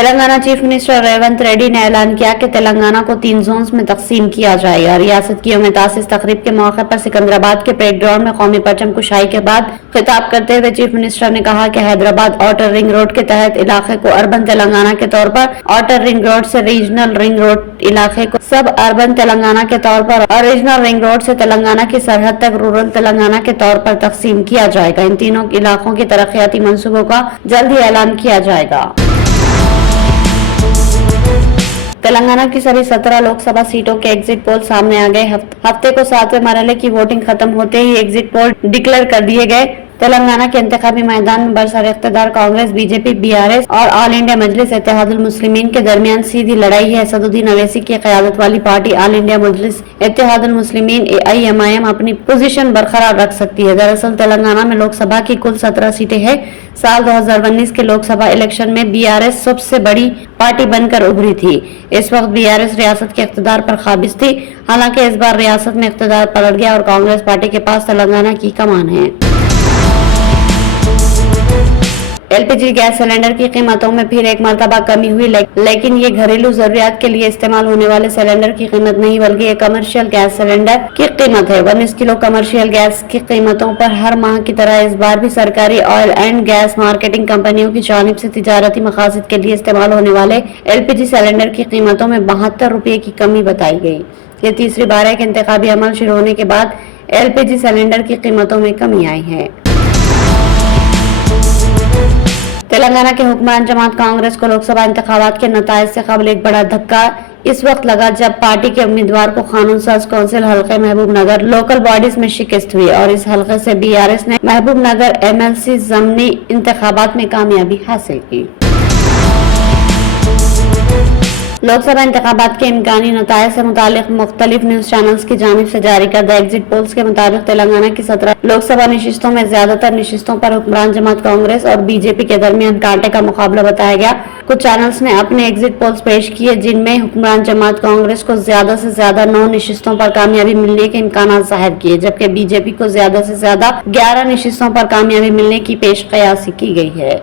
Telangana chief minister Revanth Reddy ने ऐलान किया कि तेलंगाना को 3 जोन्स में तकसीम किया जाएगा। रियासत की यौम तासीस तकरीब के मौके पर सिकंदराबाद के परेड ग्राउंड में कौमी परचम कुशाई के बाद खिताब करते हुए चीफ मिनिस्टर ने कहा कि हैदराबाद आउटर रिंग रोड के तहत इलाके को अर्बन तेलंगाना के तौर पर, आउटर रिंग रोड से रीजनल रिंग रोड इलाके को सब अर्बन तेलंगाना के तौर पर और रीजनल रिंग रोड से तेलंगाना की सरहद तक रूरल तेलंगाना के तौर पर तकसीम किया जाएगा। इन तीनों इलाकों की तरक्याती मंसूबों का जल्द ही ऐलान किया जाएगा। तेलंगाना की सभी 17 लोकसभा सीटों के एग्जिट पोल सामने आ गए। हफ्ते को 7वें मरहले की वोटिंग खत्म होते ही एग्जिट पोल डिक्लेयर कर दिए गए। तेलंगाना के इंतखाबी मैदान में बरसर इख्तियार कांग्रेस, बीजेपी, बीआरएस और ऑल इंडिया मजलिस इत्तेहादुल मुस्लिमीन के दरमियान सीधी लड़ाई है। असदुद्दीन अवैसी की क़यादत वाली पार्टी ऑल इंडिया मजलिस इत्तेहादुल मुस्लिमीन AIMIM अपनी पोजीशन बरकरार रख सकती है। दरअसल तेलंगाना में लोकसभा की कुल 17 सीटें हैं। साल 2019 के लोकसभा इलेक्शन में बीआरएस सबसे बड़ी पार्टी बनकर उभरी थी। इस वक्त बीआरएस रियासत के इख्तियार पर काबिज थी। हालांकि इस बार रियासत में इख्तियार पलट गया और कांग्रेस पार्टी के पास तेलंगाना की कमान है। LPG गैस सिलेंडर की कीमतों में फिर एक मरतबा कमी हुई, लेकिन ये घरेलू जरूरियात के लिए इस्तेमाल होने वाले सिलेंडर की कीमत नहीं बल्कि ये कमर्शियल गैस सिलेंडर की कीमत है। 19 किलो कमर्शियल गैस की कीमतों पर हर माह की तरह इस बार भी सरकारी ऑयल एंड गैस मार्केटिंग कंपनियों की जानिब से तिजारती मकासद के लिए इस्तेमाल होने वाले LPG सिलेंडर की कीमतों में 72 रुपये की कमी बताई गई। ये तीसरी बार है कि इंतखाबी अमल शुरू होने के बाद LPG सिलेंडर की कीमतों में कमी आई है। तेलंगाना के हुक्मरान जमात कांग्रेस को लोकसभा इंतखाबात के नताइज से कबल एक बड़ा धक्का इस वक्त लगा जब पार्टी के उम्मीदवार को कानून साज कौंसिल हल्के महबूब नगर लोकल बॉडीज में शिकस्त हुई और इस हल्के से बीआरएस ने महबूब नगर MLC ज़मीनी इंतखाबात में कामयाबी हासिल की। लोकसभा इंतखाबात के इम्कानी नताइज से मुतालिक मुख्तलिफ न्यूज चैनल्स की जानिब से जारी करदा एग्जिट पोल्स के मुताबिक तेलंगाना की 17 लोकसभा नशिस्तों में ज्यादातर नशिस्तों पर हुक्मरान जमात कांग्रेस और बीजेपी के दरमियान कांटे का मुकाबला बताया गया। कुछ चैनल्स ने अपने एग्जिट पोल्स पेश किए जिनमें हुक्मरान जमात कांग्रेस को ज्यादा से ज्यादा 9 नशिस्तों पर कामयाबी मिलने के इम्कान जाहिर किए, जबकि बीजेपी को ज्यादा से ज्यादा 11 नशिस्तों पर कामयाबी मिलने की पेश कयासी की गई है।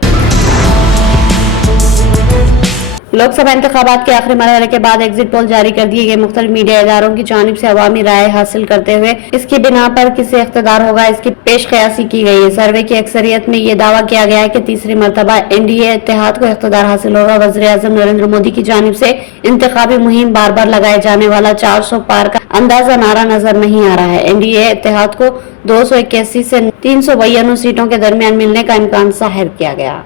लोकसभा इंतखाबात के आखिरी मरहले के बाद एग्जिट पोल जारी कर दिए गए। मुख्तलिफ मीडिया इदारों की जानिब से अवामी राय हासिल करते हुए इसकी बिना पर किसे इख्तियार होगा इसकी पेश कयासी की गई है। सर्वे की अक्सरियत में ये दावा किया गया है कि तीसरी मरतबा NDA इत्तेहाद को इख्तियार हासिल होगा। वज़ीर-ए-आज़म नरेंद्र मोदी की जानिब से इंतखाबी मुहिम बार बार लगाए जाने वाला 400 पार का अंदाजा नारा नजर नहीं आ रहा है। NDA इत्तेहाद को 281 से 352 सीटों के दरमियान मिलने का इम्कान जाहिर किया गया।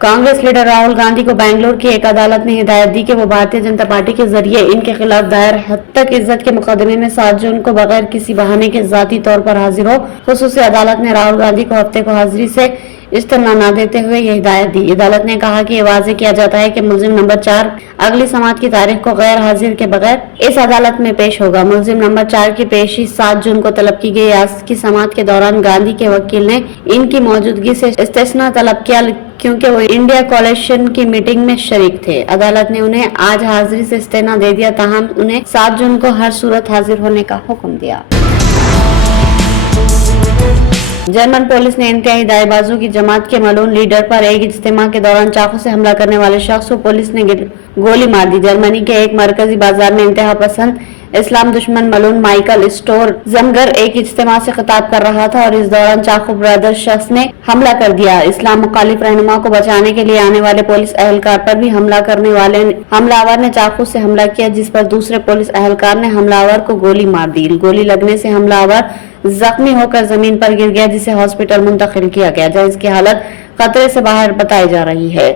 कांग्रेस लीडर राहुल गांधी को बेंगलुरु की एक अदालत ने हिदायत दी कि वो भारतीय जनता पार्टी के जरिए इनके खिलाफ दायर हद तक इज्जत के मुकदमे में 7 जून को बगैर किसी बहाने के जाती तौर पर हाजिर हो। खुसूसी अदालत ने राहुल गांधी को हफ्ते को हाजिरी से इस्तना न देते हुए ये हिदायत दी। अदालत ने कहा कि ये वाज़ेह किया जाता है कि मुल्जिम नंबर 4 अगली समाअत की तारीख को गैर हाजिर के बगैर इस अदालत में पेश होगा। मुल्जिम नंबर 4 की पेशी 7 जून को तलब की गई। आज की समाअत के दौरान गांधी के वकील ने इनकी मौजूदगी से इस्तिस्ना तलब किया क्योंकि वो इंडिया कोalition की मीटिंग में शरीक थे। अदालत ने उन्हें आज हाजिरी से इस्तना दे दिया, ताहम उन्हें 7 जून को हर सूरत हाजिर होने का हुक्म दिया। जर्मन पुलिस ने इंतहाई दाएं बाजू की जमात के मलून लीडर पर एक इज्तिमा के दौरान चाकू से हमला करने वाले शख्स को पुलिस ने गोली मार दी। जर्मनी के एक मरकजी बाजार में इंतहा पसंद इस्लाम दुश्मन मलून माइकल स्टोर जमगर एक इज्तिमा से खिताब कर रहा था और इस दौरान चाकू ब्रदर शख्स ने हमला कर दिया। इस्लाम मुखालिफ रहनुमा को बचाने के लिए आने वाले पुलिस अहलकार पर भी हमला करने वाले हमलावर ने चाकू से हमला किया, जिस पर दूसरे पुलिस अहलकार ने हमलावर को गोली मार दी। गोली लगने से हमलावर जख्मी होकर जमीन पर गिर गया, जिसे हॉस्पिटल मुंतकिल किया गया, जहाँ इसकी हालत खतरे से बाहर बताई जा रही है।